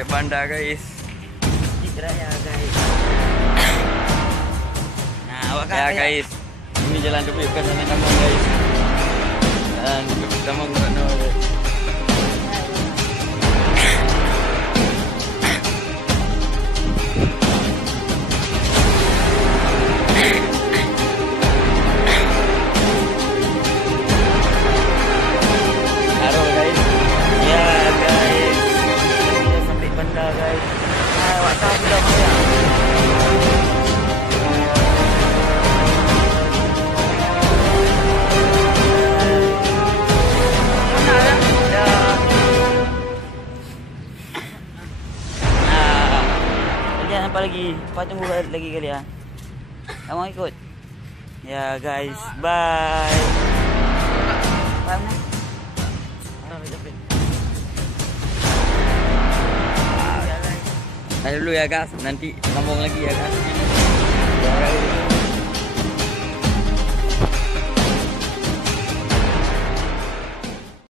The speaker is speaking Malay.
sampai bandar guys. Raya guys. Nah, awak Ya guys, ini jalan Debit bukan jalan Tambang guys. Jalan Debit Tambang bukan no guys. Halo guys. Ya guys, kita sampai bandar guys. Awak tahu dah ya. Apa lagi? Apa tunggu lagi kali ya? Kamu ikut? Ya guys, bye. Mana? Nah dulu ya guys, nanti sambung lagi ya guys.